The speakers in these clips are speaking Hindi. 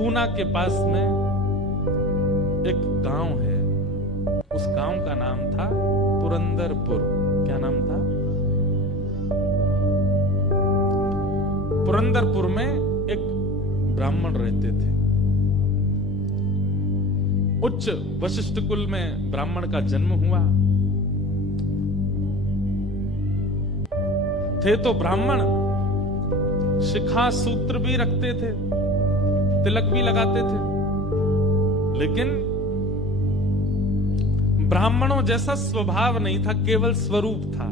पूना के पास में एक गांव है, उस गांव का नाम था पुरंदरपुर। क्या नाम था? पुरंदरपुर में एक ब्राह्मण रहते थे। उच्च वशिष्ठ कुल में ब्राह्मण का जन्म हुआ। थे तो ब्राह्मण, शिखा सूत्र भी रखते थे, तिलक भी लगाते थे, लेकिन ब्राह्मणों जैसा स्वभाव नहीं था, केवल स्वरूप था।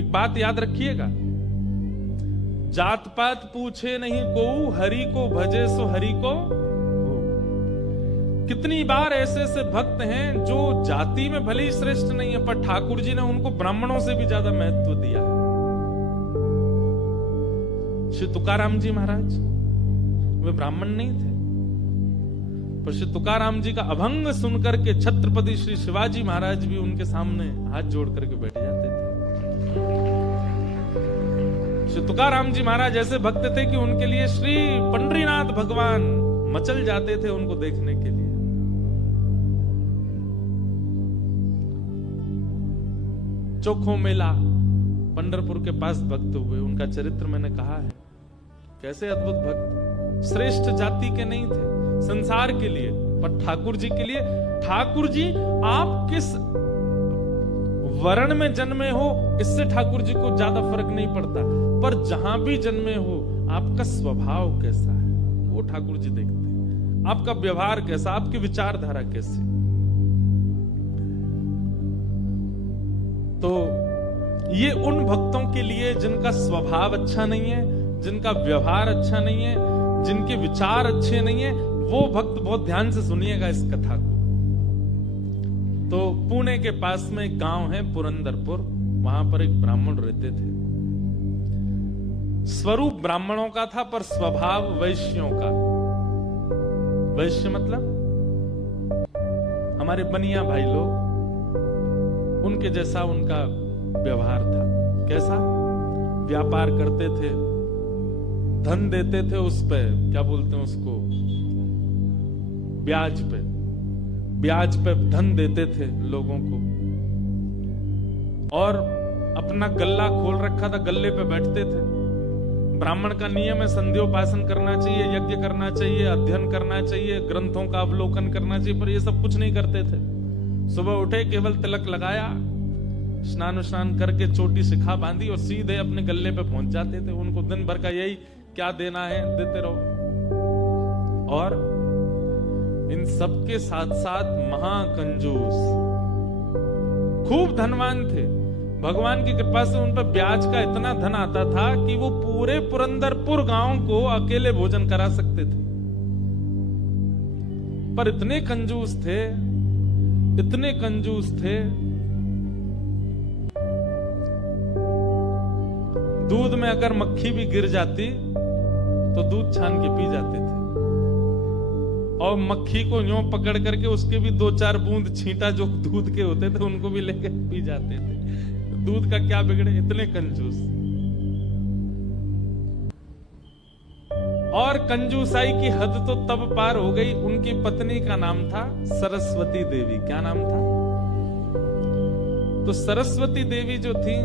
एक बात याद रखिएगा, जात पात पूछे नहीं को, हरि को भजे सो हरि को। कितनी बार ऐसे ऐसे भक्त हैं जो जाति में भले ही श्रेष्ठ नहीं है, पर ठाकुर जी ने उनको ब्राह्मणों से भी ज्यादा महत्व दिया। श्री तुकाराम जी महाराज वे ब्राह्मण नहीं थे, पर श्री तुकाराम जी का अभंग सुनकर के छत्रपति श्री शिवाजी महाराज भी उनके सामने हाथ जोड़ करके बैठ जाते थे। श्री तुकाराम जी महाराज ऐसे भक्त थे कि उनके लिए श्री पंडरीनाथ भगवान मचल जाते थे उनको देखने के लिए। चोखो मेला पंढरपुर के पास भक्त हुए, उनका चरित्र मैंने कहा है। कैसे अद्भुत भक्त, श्रेष्ठ जाति के नहीं थे संसार के लिए, पर ठाकुर जी के लिए। ठाकुर जी आप किस वर्ण में जन्मे हो इससे ठाकुर जी को ज्यादा फर्क नहीं पड़ता, पर जहां भी जन्मे हो आपका स्वभाव कैसा है वो ठाकुर जी देखते हैं। आपका व्यवहार कैसा, आपकी विचारधारा कैसी। तो ये उन भक्तों के लिए जिनका स्वभाव अच्छा नहीं है, जिनका व्यवहार अच्छा नहीं है, जिनके विचार अच्छे नहीं है, वो भक्त बहुत ध्यान से सुनिएगा इस कथा को। तो पुणे के पास में एक गांव है पुरंदरपुर, वहां पर एक ब्राह्मण रहते थे। स्वरूप ब्राह्मणों का था पर स्वभाव वैश्यों का। वैश्य मतलब हमारे बनिया भाई लोग, उनके जैसा उनका व्यवहार था। कैसा? व्यापार करते थे, धन देते थे उस पे, क्या बोलते हैं उसको, ब्याज पे। ब्याज पे धन देते थे लोगों को, और अपना गल्ला खोल रखा था, गल्ले पे बैठते थे। ब्राह्मण का नियम है संध्योपासन करना चाहिए, यज्ञ करना चाहिए, अध्ययन करना चाहिए, ग्रंथों का अवलोकन करना चाहिए, पर ये सब कुछ नहीं करते थे। सुबह उठे, केवल तिलक लगाया, स्नान करके चोटी शिखा बांधी और सीधे अपने गल्ले पे पहुंच जाते थे। उनको दिन भर का यही, क्या देना है देते रहो। और इन सबके साथ साथ महाकंजूस, खूब धनवान थे। भगवान की कृपा से उन पर ब्याज का इतना धन आता था कि वो पूरे पुरंदरपुर गांव को अकेले भोजन करा सकते थे। पर इतने कंजूस थे, इतने कंजूस थे, दूध में अगर मक्खी भी गिर जाती तो दूध छान के पी जाते थे, और मक्खी को यूं पकड़ करके उसके भी 2-4 बूंद छींटा जो दूध के होते थे उनको भी लेकर पी जाते थे। दूध का क्या बिगड़े, इतने कंजूस। और कंजूसाई की हद तो तब पार हो गई, उनकी पत्नी का नाम था सरस्वती देवी। क्या नाम था? तो सरस्वती देवी जो थी,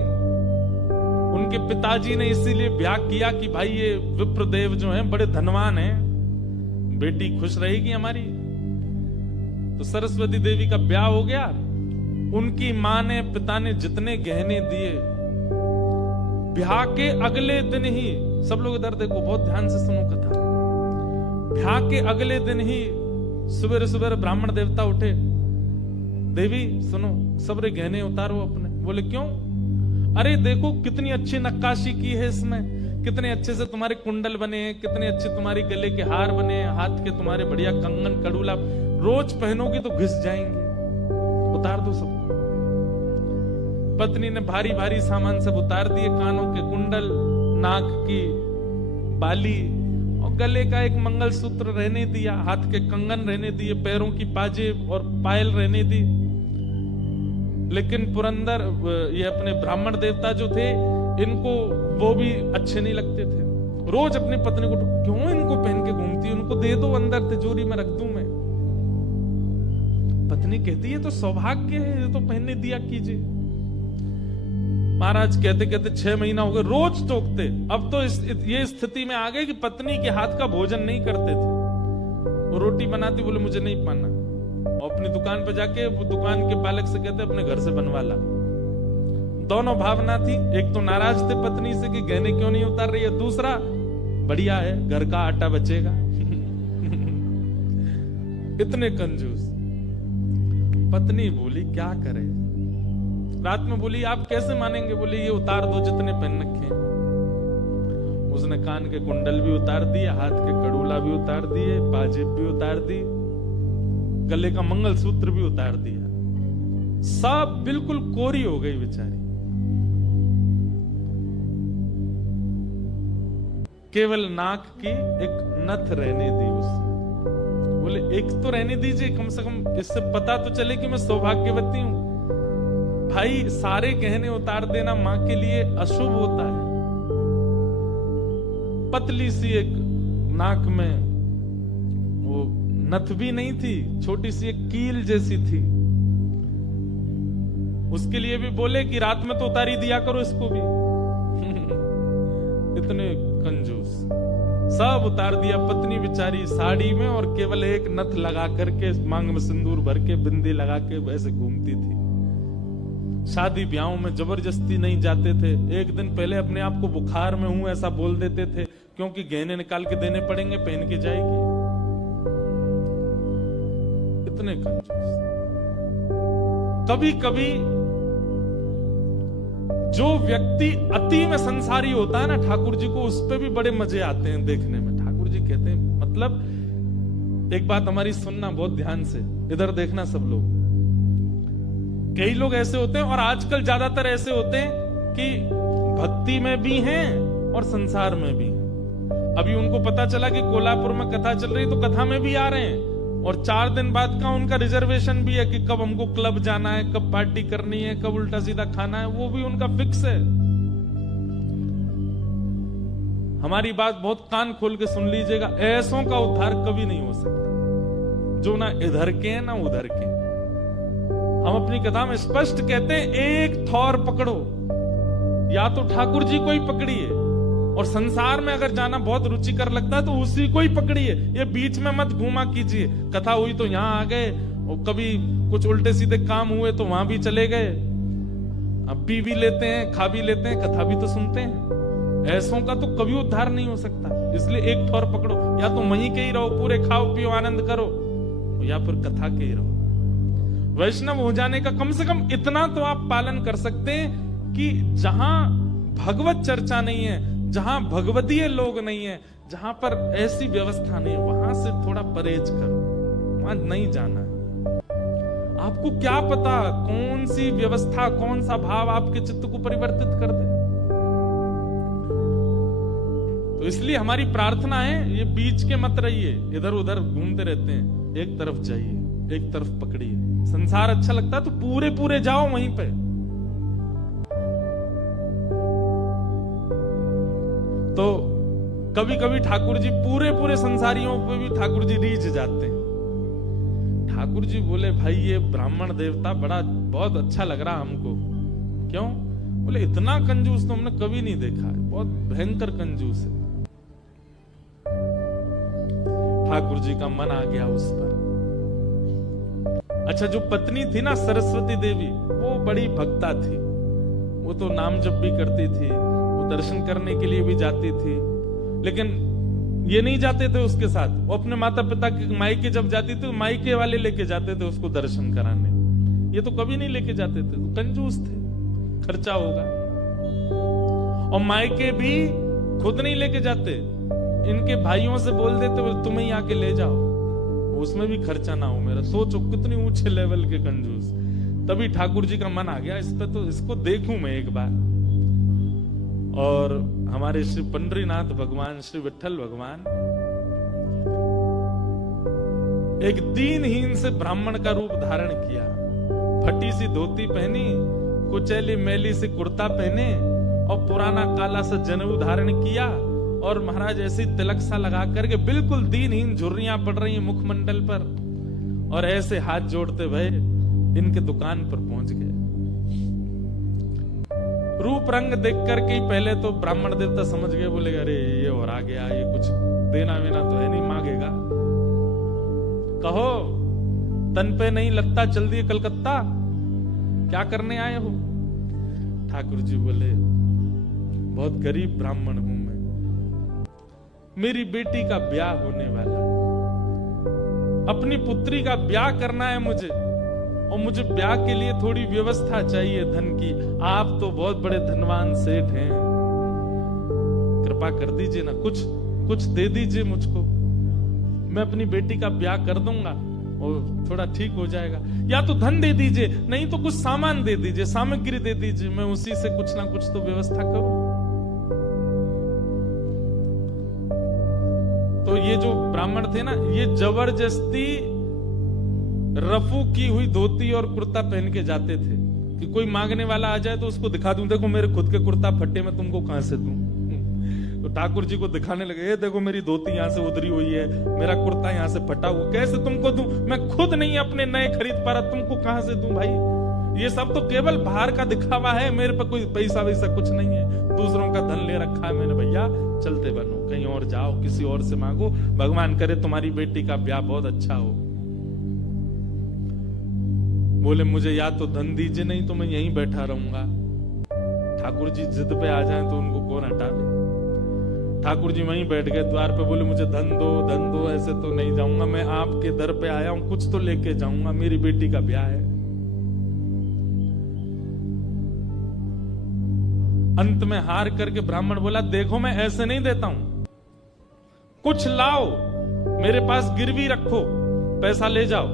उनके पिताजी ने इसीलिए ब्याह किया कि भाई ये विप्रदेव जो हैं बड़े धनवान हैं, बेटी खुश रहेगी हमारी। तो सरस्वती देवी का ब्याह हो गया। उनकी मां ने, पिता ने जितने गहने दिए, ब्याह के अगले दिन ही, सब लोग इधर देखो, बहुत ध्यान से सुनो कथा। ब्याह के अगले दिन ही सुबह सुबह ब्राह्मण देवता उठे, देवी सुनो, सबरे गहने उतारो अपने। बोले क्यों? अरे देखो कितनी अच्छी नक्काशी की है इसमें, कितने अच्छे से तुम्हारे कुंडल बने हैं, कितने अच्छे तुम्हारे गले के हार बने हैं, हाथ के तुम्हारे बढ़िया कंगन कड़ूला, रोज पहनोगी तो घिस जाएंगे, उतार दो सब। पत्नी ने भारी भारी सामान सब उतार दिए, कानों के कुंडल, नाक की बाली और गले का एक मंगलसूत्र रहने दिया, हाथ के कंगन रहने दिए, पैरों की पाजेब और पायल रहने दी। लेकिन पुरंदर ये अपने ब्राह्मण देवता जो थे, इनको वो भी अच्छे नहीं लगते थे। रोज अपनी पत्नी को, क्यों इनको पहन के घूमती है, उनको दे दो, अंदर तिजोरी में रख दूं मैं। पत्नी कहती है तो सौभाग्य है, ये तो पहनने दिया कीजिए। महाराज कहते कहते 6 महीना हो गए, रोज टोकते। अब तो ये स्थिति में आ गए कि पत्नी के हाथ का भोजन नहीं करते थे। वो रोटी बनाती, बोले मुझे नहीं पाना, और अपनी दुकान पे जाके वो दुकान के पालक से कहते अपने घर से बनवा ला। दोनों भावना थी, एक तो नाराज थे पत्नी से कि गहने क्यों नहीं उतार रही है, दूसरा बढ़िया है घर का आटा बचेगा। इतने कंजूस। पत्नी बोली क्या करे, रात में बोली आप कैसे मानेंगे, बोले ये उतार दो जितने पहन रखे। उसने कान के कुंडल भी उतार दिए, हाथ के कड़ूला भी उतार दिए, पाजेब भी उतार दी, गले का मंगलसूत्र भी उतार दिया। सब बिल्कुल कोरी हो गई बेचारी। केवल नाक की एक नथ रहने दी उसने। बोले एक तो रहने दीजिए, कम से कम इससे पता तो चले कि मैं सौभाग्यवती हूं। भाई सारे गहने उतार देना मां के लिए अशुभ होता है। पतली सी एक नाक में वो नथ भी नहीं थी, छोटी सी एक कील जैसी थी। उसके लिए भी बोले कि रात में तो उतारी दिया करो इसको भी। इतने कंजूस। सब उतार दिया, पत्नी बेचारी साड़ी में और केवल एक नथ लगा करके मांग में सिंदूर भर के बिंदी लगा के वैसे घूमती थी। शादी ब्याहों में जबरदस्ती नहीं जाते थे। एक दिन पहले अपने आप को बुखार में हूं ऐसा बोल देते थे, क्योंकि गहने निकाल के देने पड़ेंगे, पहन के जाएगी। इतने कंजूस। कभी कभी जो व्यक्ति अति में संसारी होता है ना, ठाकुर जी को उस पे भी बड़े मजे आते हैं देखने में। ठाकुर जी कहते हैं, मतलब एक बात हमारी सुनना बहुत ध्यान से, इधर देखना सब लोग। कई लोग ऐसे होते हैं, और आजकल ज्यादातर ऐसे होते हैं कि भक्ति में भी हैं और संसार में भी हैं। अभी उनको पता चला कि कोल्हापुर में कथा चल रही, तो कथा में भी आ रहे हैं, और 4 दिन बाद का उनका रिजर्वेशन भी है कि कब हमको क्लब जाना है, कब पार्टी करनी है, कब उल्टा सीधा खाना है, वो भी उनका फिक्स है। हमारी बात बहुत कान खोल के सुन लीजिएगा, ऐसों का उद्धार कभी नहीं हो सकता जो ना इधर के हैं ना उधर के। हम अपनी कथा में स्पष्ट कहते हैं, एक थौर पकड़ो, या तो ठाकुर जी को ही पकड़िए, और संसार में अगर जाना बहुत रुचिकर लगता है तो उसी को ही पकड़िए। ये बीच में मत घूमा कीजिए। कथा हुई तो यहाँ आ गए, और कभी कुछ उल्टे सीधे काम हुए तो वहां भी चले गए। अब पी भी लेते हैं, खा भी लेते हैं, कथा भी तो सुनते हैं। ऐसों का तो कभी उद्धार नहीं हो सकता। इसलिए एक थौर पकड़ो, या तो वहीं के ही रहो, पूरे खाओ पियो आनंद करो, या फिर कथा के ही रहो। वैष्णव हो जाने का कम से कम इतना तो आप पालन कर सकते हैं कि जहां भगवत चर्चा नहीं है, जहां भगवतीय लोग नहीं है, जहां पर ऐसी व्यवस्था नहीं है, वहां से थोड़ा परहेज करो, वहां नहीं जाना है। आपको क्या पता कौन सी व्यवस्था, कौन सा भाव आपके चित्त को परिवर्तित कर दे। तो इसलिए हमारी प्रार्थना है, ये बीच के मत रहिए, इधर उधर घूमते रहते हैं। एक तरफ जाइए, एक तरफ पकड़िए। संसार अच्छा लगता है तो पूरे पूरे जाओ वहीं पे। तो कभी कभी ठाकुर जी पूरे पूरे संसारियों पे भी ठाकुर जी रीझ जाते हैं। ठाकुर जी बोले, भाई ये ब्राह्मण देवता बड़ा बहुत अच्छा लग रहा हमको। क्यों? बोले इतना कंजूस तो हमने कभी नहीं देखा है, बहुत भयंकर कंजूस है। ठाकुर जी का मन आ गया उस पर। अच्छा, जो पत्नी थी ना सरस्वती देवी, वो बड़ी भक्ता थी। वो तो नाम जप भी करती थी, वो दर्शन करने के लिए भी जाती थी, लेकिन ये नहीं जाते थे उसके साथ। वो अपने माता पिता के मायके जब जाती थी, मायके वाले लेके जाते थे उसको दर्शन कराने। ये तो कभी नहीं लेके जाते थे, तो कंजूस थे, खर्चा होगा। और मायके भी खुद नहीं लेके जाते, इनके भाइयों से बोल देते, बोले तुम ही आके ले जाओ, उसमें भी खर्चा ना हो मेरा। सोचो कितनी ऊंचे लेवल के कंजूस। तभी ठाकुर जी का मन आ गया इस पे, तो इसको देखूं मैं एक बार। और हमारे श्री पंडरीनाथ भगवान, श्री विठल भगवान एक दीनहीन से ब्राह्मण का रूप धारण किया। फटी सी धोती पहनी, कुचैली मैली सी कुर्ता पहने, और पुराना काला सा जनेऊ धारण किया, और महाराज ऐसी तिलक सा लगा करके बिल्कुल दीनहीन झुर्रियां पड़ रही हैं मुखमंडल पर, और ऐसे हाथ जोड़ते हुए इनके दुकान पर पहुंच गए। रूप रंग देख करके ही पहले तो ब्राह्मण देवता समझ गए, बोले अरे ये और आ गया, ये कुछ देना वेना तो है नहीं, मांगेगा। कहो तन पे नहीं लगता, चल दिए कलकत्ता, क्या करने आए हो? ठाकुर जी बोले बहुत गरीब ब्राह्मण हूं मैं, मेरी बेटी का ब्याह होने वाला, अपनी पुत्री का ब्याह करना है मुझे, और मुझे ब्याह के लिए थोड़ी व्यवस्था चाहिए धन की। आप तो बहुत बड़े धनवान सेठ हैं, कृपा कर दीजिए ना, कुछ दे दीजिए मुझको, मैं अपनी बेटी का ब्याह कर दूंगा और थोड़ा ठीक हो जाएगा। या तो धन दे दीजिए, नहीं तो कुछ सामान दे दीजिए, सामग्री दे दीजिए, मैं उसी से कुछ ना कुछ तो व्यवस्था करूं। तो ये जो ब्राह्मण थे ना, ये जबरदस्ती रफू की हुई धोती और कुर्ता पहन के जाते थे कि कोई मांगने वाला आ जाए तो उसको दिखा दूं, देखो मेरे खुद के कुर्ता फट्टे में तुमको कहां से दूं। तो ठाकुर जी को दिखाने लगे, ये देखो मेरी धोती यहां से उधरी हुई है, मेरा कुर्ता यहां से फटा हुआ, कैसे तुमको दूं? मैं खुद नहीं अपने नए खरीद पा रहा, तुमको कहां से दूं भाई? ये सब तो केवल बाहर का दिखावा है, मेरे पे कोई पैसा वैसा कुछ नहीं है, दूसरों का धन ले रखा है मैंने। भैया चलते बनो, कहीं और जाओ, किसी और से मांगो, भगवान करे तुम्हारी बेटी का ब्याह बहुत अच्छा हो। बोले मुझे या तो धन दीजिए, नहीं तो मैं यहीं बैठा रहूंगा। ठाकुर जी जिद पे आ जाएं तो उनको कौन हटावे। ठाकुर जी वहीं बैठ गए द्वार पे, बोले मुझे धन दो, ऐसे तो नहीं जाऊंगा, मैं आपके दर पे आया हूं, कुछ तो लेके जाऊंगा, मेरी बेटी का ब्याह है। अंत में हार करके ब्राह्मण बोला, देखो मैं ऐसे नहीं देता हूं, कुछ लाओ, मेरे पास गिरवी रखो, पैसा ले जाओ,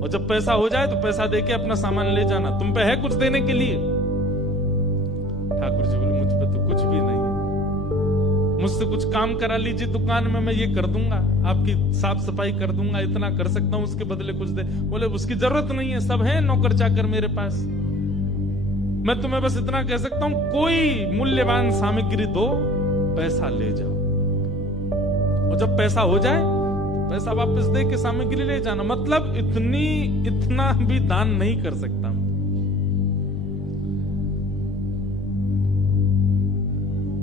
और जब पैसा हो जाए तो पैसा देके अपना सामान ले जाना, तुम पे है कुछ देने के लिए? ठाकुर जी बोले मुझ पे तो कुछ भी नहीं है, मुझसे कुछ काम करा लीजिए दुकान में, मैं ये कर दूंगा, आपकी साफ सफाई कर दूंगा, इतना कर सकता हूं, उसके बदले कुछ दे। बोले उसकी जरूरत नहीं है, सब है नौकर चाकर मेरे पास, मैं तुम्हें बस इतना कह सकता हूं, कोई मूल्यवान सामग्री दो, पैसा ले जाओ, और जब पैसा हो जाए पैसा वापस दे के सामग्री ले जाना। मतलब इतना भी दान नहीं कर सकता।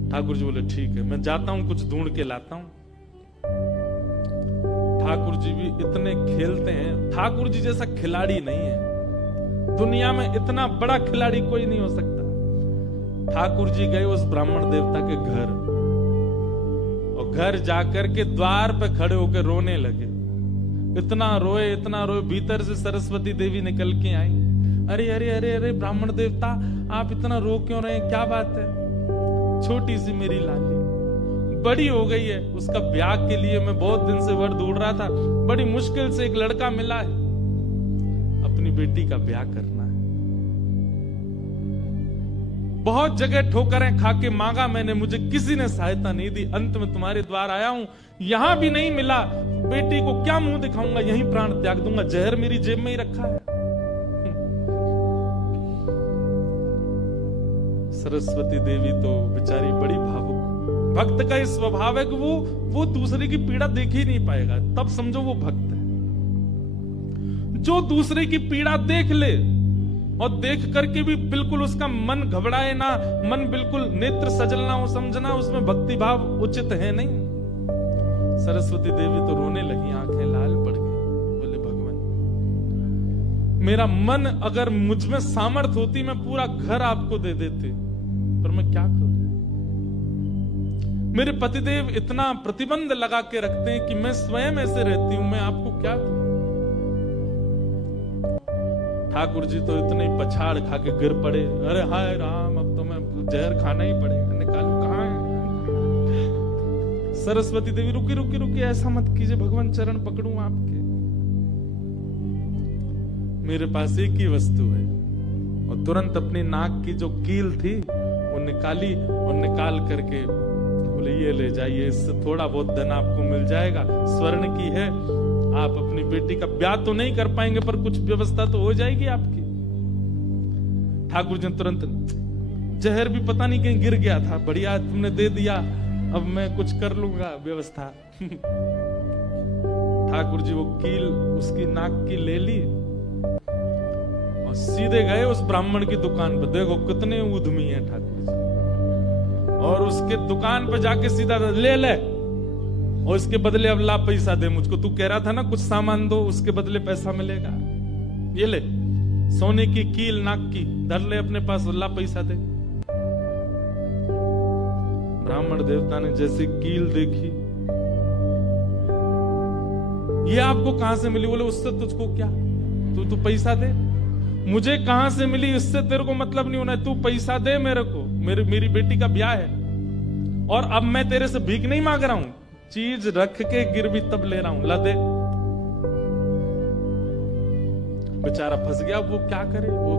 ठाकुर जी बोले ठीक है, मैं जाता हूं, कुछ ढूंढ के लाता हूं। ठाकुर जी भी इतने खेलते हैं, ठाकुर जी जैसा खिलाड़ी नहीं है दुनिया में, इतना बड़ा खिलाड़ी कोई नहीं हो सकता। ठाकुर जी गए उस ब्राह्मण देवता के घर, और घर जाकर के द्वार पे खड़े होकर रोने लगे। इतना रोए, भीतर से सरस्वती देवी निकल के आई। अरे अरे अरे अरे ब्राह्मण देवता, आप इतना रो क्यों रहे हैं, क्या बात है? छोटी सी मेरी लाली बड़ी हो गई है, उसका ब्याह के लिए मैं बहुत दिन से वर ढूंढ रहा था, बड़ी मुश्किल से एक लड़का मिला है, अपनी बेटी का ब्याह करना है। बहुत जगह ठोकरें खा के मांगा मैंने, मुझे किसी ने सहायता नहीं दी, अंत में तुम्हारे द्वार आया हूं, यहां भी नहीं मिला, बेटी को क्या मुंह दिखाऊंगा, यहीं प्राण त्याग दूंगा, जहर मेरी जेब में ही रखा है। सरस्वती देवी तो बेचारी बड़ी भावुक, भक्त का इस स्वभाव है कि वो दूसरे की पीड़ा देख ही नहीं पाएगा, तब समझो वो भक्त है। जो दूसरे की पीड़ा देख ले और देख करके भी बिल्कुल उसका मन घबराए ना, मन बिल्कुल नेत्र सजलना हो, समझना उसमें भक्ति भाव उचित है नहीं। सरस्वती देवी तो रोने लगी, आंखें लाल पड़ गई। बोले भगवान, मेरा मन अगर मुझ में सामर्थ होती मैं पूरा घर आपको दे देते, पर मैं क्या करूं? मेरे पतिदेव इतना प्रतिबंध लगा के रखते हैं कि मैं स्वयं ऐसे रहती हूं, मैं आपको क्या दूं? ठाकुर जी तो इतने पछाड़ खा के गिर पड़े, अरे हाय राम, अब तो मैं जहर खाना ही पड़ेगा, निकालू कहां है? सरस्वती देवी रुकी रुकी रुकी, ऐसा मत कीजिए भगवान, चरण पकड़ूं आपके, मेरे पास एक ही वस्तु है। और तुरंत अपनी नाक की जो कील थी वो निकाली, और निकाल करके बोले ये ले जाइए, इससे थोड़ा बहुत धन आपको मिल जाएगा, स्वर्ण की है, आप अपनी बेटी का ब्याह तो नहीं कर पाएंगे पर कुछ व्यवस्था तो हो जाएगी आपकी। ठाकुर जी तुरंत, जहर भी पता नहीं कहीं गिर गया था, बढ़िया तुमने दे दिया, अब मैं कुछ कर लूंगा व्यवस्था। ठाकुर जी वो कील उसकी नाक की ले ली और सीधे गए उस ब्राह्मण की दुकान पर। देखो कितने उद्यमी है ठाकुर जी। और उसके दुकान पर जाके सीधा ले ले, और इसके बदले अब ला पैसा दे मुझको। तू कह रहा था ना कुछ सामान दो, उसके बदले पैसा मिलेगा। ये ले सोने की कील नाक की, धर ले अपने पास, ला पैसा दे। ब्राह्मण देवता ने जैसे कील देखी, ये आपको कहां से मिली? बोले उससे तुझको क्या, तू पैसा दे। मुझे कहां से मिली इससे तेरे को मतलब नहीं होना है, तू पैसा दे मेरे को। मेरी बेटी का ब्याह है और अब मैं तेरे से भीख नहीं मांग रहा हूं, चीज रख के गिरवी तब ले रहा हूं, ला दे। बेचारा फंस गया। वो क्या करे, वो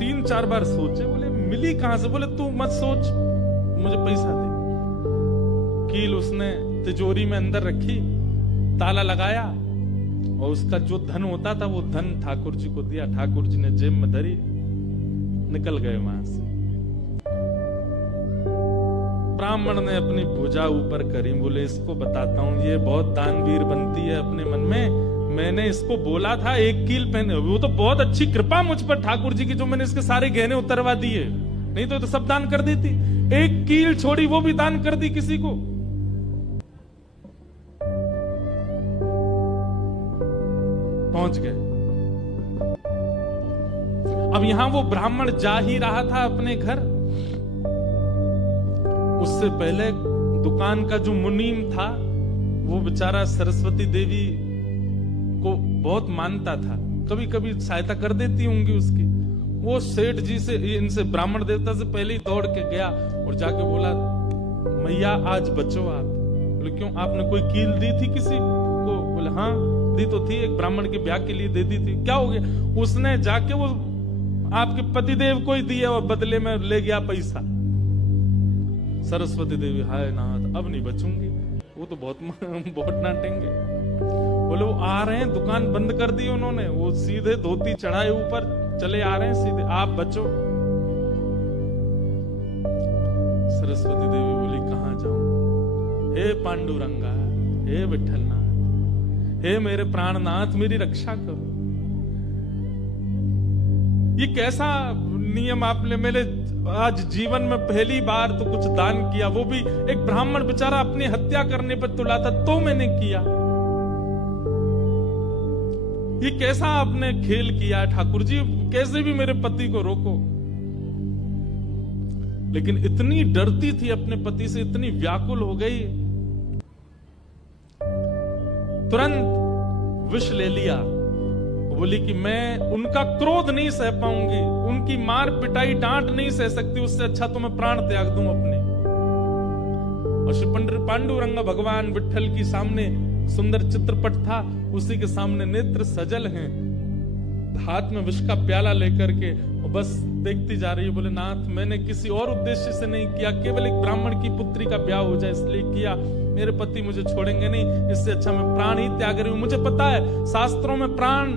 3-4 बार सोचे, बोले मिली कहां से? बोले तू मत सोच, मुझे पैसा दे। कील उसने तिजोरी में अंदर रखी, ताला लगाया और उसका जो धन होता था वो धन ठाकुर जी को दिया। ठाकुर जी ने जेब में धरी, निकल गए वहां से। ब्राह्मण ने अपनी भुजा ऊपर करी, बोले इसको बताता हूं, ये बहुत दानवीर बनती है अपने मन में। मैंने इसको बोला था एक कील पहने, वो तो बहुत अच्छी कृपा मुझ पर ठाकुर जी की, जो मैंने इसके सारे गहने उतरवा दिए, नहीं तो सब दान कर देती। एक कील छोड़ी, वो भी दान कर दी किसी को। पहुंच गए। अब यहां वो ब्राह्मण जा ही रहा था अपने घर, उससे पहले दुकान का जो मुनीम था वो बेचारा सरस्वती देवी को बहुत मानता था, कभी कभी सहायता कर देती होंगी उसकी। वो सेठ जी से, इनसे ब्राह्मण देवता से पहले ही दौड़ के गया और जाके बोला, मैया आज बचो आप। बोले क्यों, आपने कोई कील दी थी किसी को? बोले हाँ दी तो थी, एक ब्राह्मण के ब्याह के लिए दे दी थी। क्या हो गया? उसने जाके वो आपके पतिदेव को ही दिया और बदले में ले गया पैसा। सरस्वती देवी हाय नाथ, अब नहीं बचूंगी, वो तो बहुत डांटेंगे। बोले वो आ रहे हैं, दुकान बंद कर दी उन्होंने, वो सीधे धोती चढ़ाए ऊपर चले आ रहे हैं सीधे, आप बचो। सरस्वती देवी बोली कहां जाऊं? हे पांडुरंगा, हे विठलनाथ, हे मेरे प्राणनाथ, मेरी रक्षा करो। ये कैसा नियम आपने मेरे आज जीवन में पहली बार तो कुछ दान किया, वो भी एक ब्राह्मण बेचारा अपनी हत्या करने पर तुला था तो मैंने किया। ये कैसा आपने खेल किया ठाकुर जी, कैसे भी मेरे पति को रोको। लेकिन इतनी डरती थी अपने पति से, इतनी व्याकुल हो गई, तुरंत विष ले लिया। बोली कि मैं उनका क्रोध नहीं सह पाऊंगी, उनकी मार पिटाई डांट नहीं सह सकती, उससे अच्छा तो मैं प्राण त्याग दूं अपने। और श्री पांडुरंग भगवान विठल की सामने सुंदर चित्रपट था, उसी के सामने नेत्र सजल हैं, हाथ में विष का प्याला लेकर के बस देखती जा रही है। बोले नाथ, मैंने किसी और उद्देश्य से नहीं किया, केवल एक ब्राह्मण की पुत्री का ब्याह हो जाए इसलिए किया। मेरे पति मुझे छोड़ेंगे नहीं, इससे अच्छा मैं प्राण ही त्याग रही हूं। मुझे पता है शास्त्रों में प्राण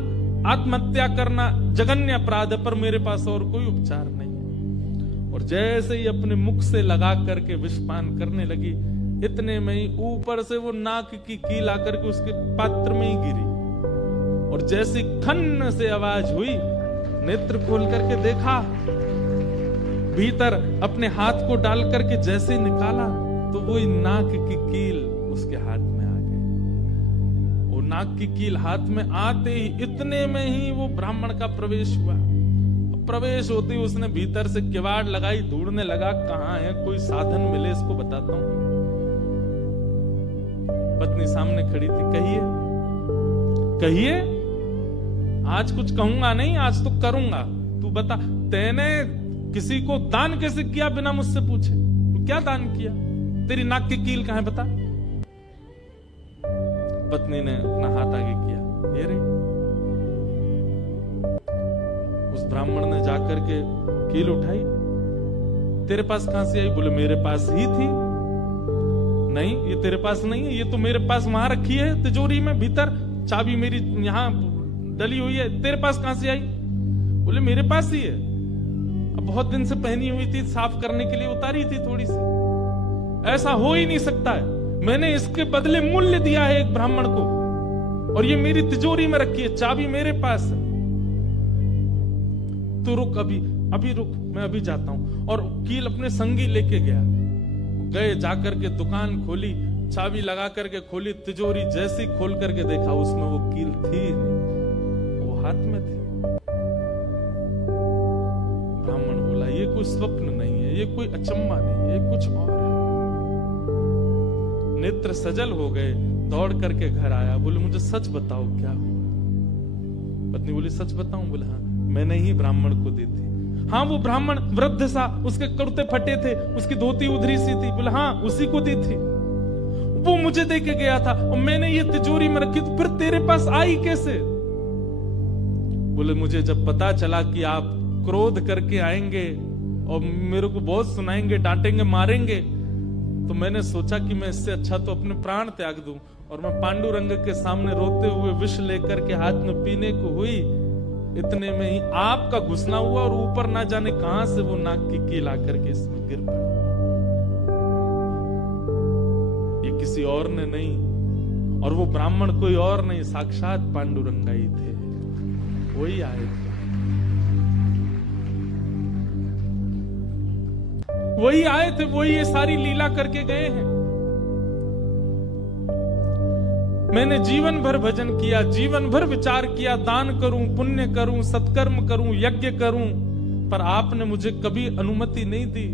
आत्महत्या करना जघन्य अपराध है, पर मेरे पास और कोई उपचार नहीं है। और जैसे ही अपने मुख से लगा करके विषपान करने लगी, इतने में ही ऊपर से वो नाक की कील आकर के उसके पात्र में ही गिरी। और जैसे खन्न से आवाज हुई, नेत्र खोल करके देखा, भीतर अपने हाथ को डाल करके जैसे निकाला तो वो नाक की कील उसके हाथ में आ गई। वो नाक की कील हाथ में आते ही इतने में ही वो ब्राह्मण का प्रवेश हुआ। प्रवेश होते ही उसने भीतर से किवाड़ लगाई, ढूंढने लगा कहां है, कोई साधन मिले इसको बताता हूं। पत्नी सामने खड़ी थी, कहिए कहिए, आज कुछ कहूंगा नहीं, आज तो करूंगा, तू बता तैने किसी को दान कैसे किया बिना मुझसे पूछे? तू क्या दान किया? तेरी नाक की कील कहां है बता। पत्नी ने अपना हाथ आगे किया, ये रे। उस ब्राह्मण ने जाकर के कील उठाई, तेरे पास कहां से आई? बोले मेरे पास ही थी। नहीं, ये तेरे पास नहीं है, ये तो मेरे पास वहां रखी है तिजोरी में, भीतर चाबी मेरी यहां डली हुई है, तेरे पास कहां से आई? बोले मेरे पास ही है, अब बहुत दिन से पहनी हुई थी, साफ करने के लिए उतारी थी थोड़ी सी। ऐसा हो ही नहीं सकता है। मैंने इसके बदले मूल्य दिया है एक ब्राह्मण को, और ये मेरी तिजोरी में रखी है, चाबी मेरे पास है। तो रुक, अभी रुक, मैं अभी जाता हूं। और कील अपने संगी लेके गए, जाकर के दुकान खोली, चाबी लगा करके खोली, तिजोरी जैसी खोल करके देखा, उसमें वो कील थी नहीं, वो हाथ में थी। ब्राह्मण बोला, ये कोई स्वप्न नहीं है, ये कोई अचंबा नहीं है, ये कुछ और है। नेत्र सजल हो गए, दौड़ करके घर आया, बोले मुझे सच बताओ क्या हुआ। पत्नी बोली सच बताऊं? बोले हाँ, मैंने ही ब्राह्मण को दी थी। हाँ, वो ब्राह्मण वृद्ध सा, उसके कुर्ते फटे थे, उसकी धोती उधरी सी थी। बोले हाँ, उसी को दी थी, वो मुझे दे के गया था, और मैंने ये तिजोरी में रखी, तो फिर तेरे पास आई कैसे? बोले मुझे जब पता चला कि आप क्रोध करके आएंगे और मेरे को बहुत सुनाएंगे, डांटेंगे, मारेंगे, तो मैंने सोचा कि मैं इससे अच्छा तो अपने प्राण त्याग दूं। और मैं पांडुरंग के सामने रोते हुए विष लेकर के हाथ में पीने को हुई, इतने में ही आपका घुसना हुआ, और ऊपर ना जाने कहां से वो नाक की कील आकर के इसमें गिर पड़ी। ये किसी और ने नहीं, और वो ब्राह्मण कोई और नहीं, साक्षात पांडुरंगा ही थे, वही आए थे, वही आए थे, वही ये सारी लीला करके गए हैं। मैंने जीवन भर भजन किया, जीवन भर विचार किया, दान करूं, पुण्य करूं, सत्कर्म करूं, यज्ञ करूं, पर आपने मुझे कभी अनुमति नहीं दी।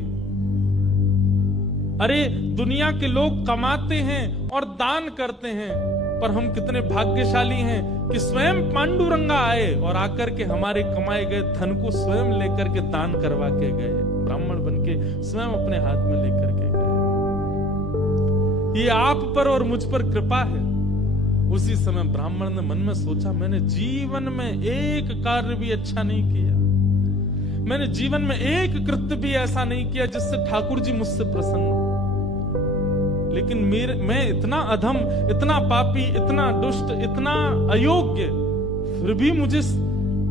अरे दुनिया के लोग कमाते हैं और दान करते हैं, पर हम कितने भाग्यशाली हैं कि स्वयं पांडुरंगा आए और आकर के हमारे कमाए गए धन को स्वयं लेकर के दान करवा के गए, ब्राह्मण बन के स्वयं अपने हाथ में लेकर के गए। ये आप पर और मुझ पर कृपा है। उसी समय ब्राह्मण ने मन में सोचा, मैंने जीवन में एक कार्य भी अच्छा नहीं किया, मैंने जीवन में एक कृत्य भी ऐसा नहीं किया जिससे ठाकुर जी मुझसे प्रसन्न हो। लेकिन मैं इतना अधम, इतना पापी, इतना दुष्ट, इतना अयोग्य, फिर भी मुझे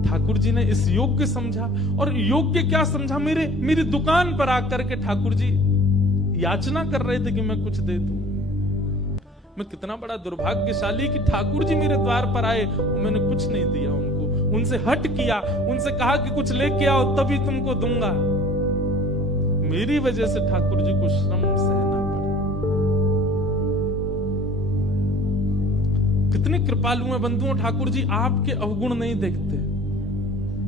ठाकुर जी ने इस योग्य समझा। और योग्य क्या समझा? मेरी दुकान पर आकर के ठाकुर जी याचना कर रहे थे कि मैं कुछ दे दूं। मैं कितना बड़ा दुर्भाग्यशाली कि ठाकुर जी मेरे द्वार पर आए और मैंने कुछ नहीं दिया उनको, उनसे हट किया, उनसे कहा कि कुछ लेके आओ तभी तुमको दूंगा। मेरी वजह से ठाकुर जी को श्रम सहना पड़ा। कितने कृपालु हैं बंधुओं ठाकुर जी, आपके अवगुण नहीं देखते।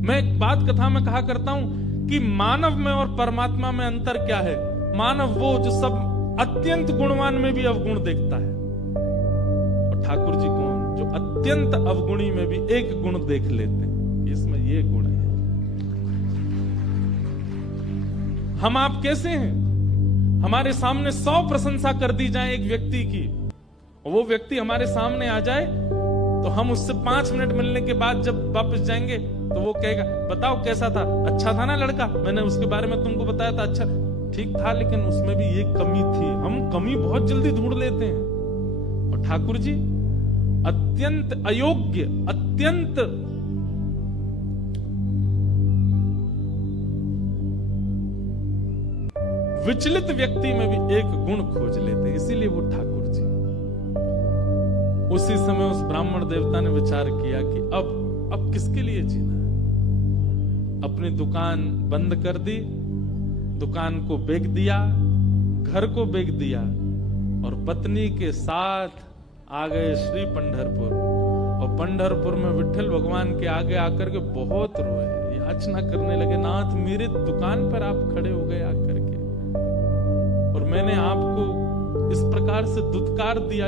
मैं एक बात कथा में कहा करता हूं कि मानव में और परमात्मा में अंतर क्या है। मानव वो जो सब अत्यंत गुणवान में भी अवगुण देखता है, ठाकुर जी कौन? जो अत्यंत अवगुणी में भी एक गुण देख लेते हैं, इसमें ये गुण है। हम आप कैसे हैं? हमारे सामने 100 प्रशंसा कर दी जाए एक व्यक्ति की, और वो व्यक्ति हमारे सामने आ जाए तो हम उससे 5 मिनट मिलने के बाद जब वापस जाएंगे तो वो कहेगा, बताओ कैसा था? अच्छा था ना लड़का, मैंने उसके बारे में तुमको बताया था, अच्छा ठीक था, लेकिन उसमें भी ये कमी थी। हम कमी बहुत जल्दी ढूंढ लेते हैं। और ठाकुर जी अत्यंत अयोग्य, अत्यंत विचलित व्यक्ति में भी एक गुण खोज लेते हैं, इसीलिए वो ठाकुर जी। उसी समय उस ब्राह्मण देवता ने विचार किया कि अब किसके लिए जीना है। अपनी दुकान बंद कर दी, दुकान को बेच दिया, घर को बेच दिया, और पत्नी के साथ आ गए श्री पंढरपुर। और पंढरपुर में विठल भगवान के आगे आकर के बहुत रोए, याचना करने लगे, नाथ मेरे दुकान पर आप खड़े हो गए आकर के, और मैंने आपको इस प्रकार से दुत्कार दिया,